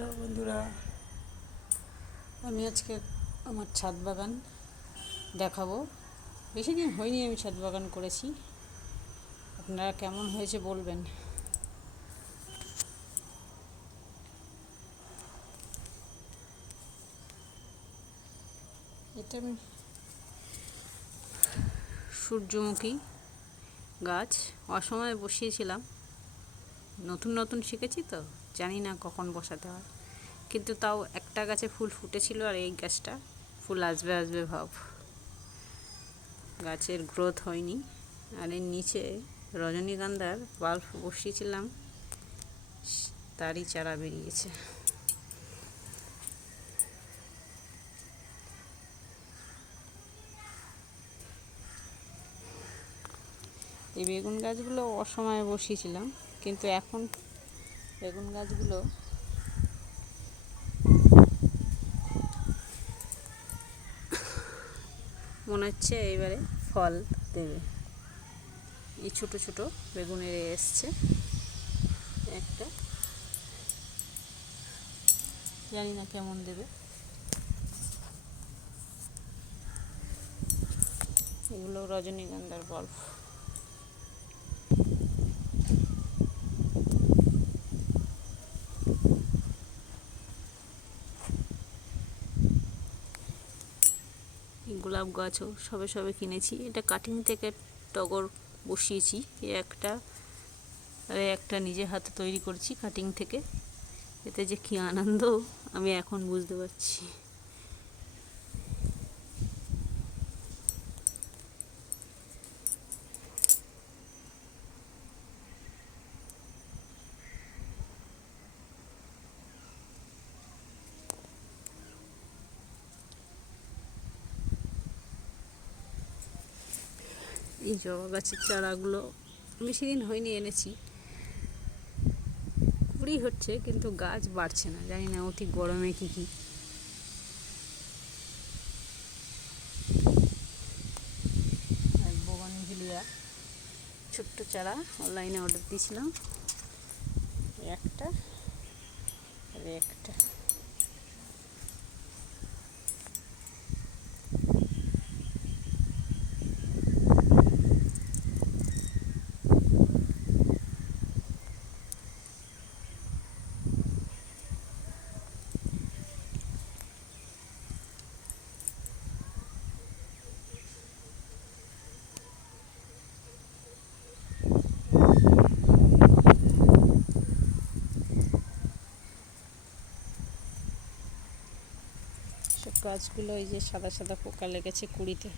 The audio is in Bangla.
হ্যালো বন্ধুরা, আমি আজকে আমার ছাদ বাগান দেখাবো। বেশি দিন হয়নি আমি ছাদ বাগান করেছি। আপনারা কেমন হয়েছে বলবেন। এটা আমি সূর্যমুখী গাছ অসময়ে বসিয়েছিলাম। নতুন নতুন শিখেছি তো, জানি না কখন বসাতে হয়, কিন্তু তাও একটা গাছে ফুল ফুটেছিল আর এই গাছটা ফুল আসবে আসবে ভাব। গাছের গ্রোথ হয়নি। আর এর নিচে রজনীগন্ধার বাল্ব বসিয়েছিলাম, তারই চারা বেরিয়েছে। এই বেগুন গাছগুলো অসময়ে বসিয়েছিলাম, কিন্তু এখন বেগুন গাছগুলো মনে হচ্ছে এইবারে ফল দেবে। এই ছোট ছোট বেগুনের এসছে একটা, জানি না কেমন দেবে। এগুলো রজনীগন্ধার বাল্ব। গোলাপ গাছও সবে সবে কিনেছি। এটা কাটিং থেকে টগর বসিয়েছি। একটা একটা নিজে হাতে তৈরি করেছি কাটিং থেকে। এতে যে কী আনন্দ আমি এখন বুঝতে পারছি। এই জবা গাছের চারাগুলো বেশি দিন হয়নি, এনেছি, কুড়ি হচ্ছে কিন্তু গাছ বাড়ছে না, জানি না অতি গরমে কী কী। আর বোগানভিলিয়া ছোট্ট চারা অনলাইনে অর্ডার দিয়েছিলাম, একটা আর একটা। সব গাছগুলো এই যে সাদা সাদা পোকা লেগেছে কুড়িতে।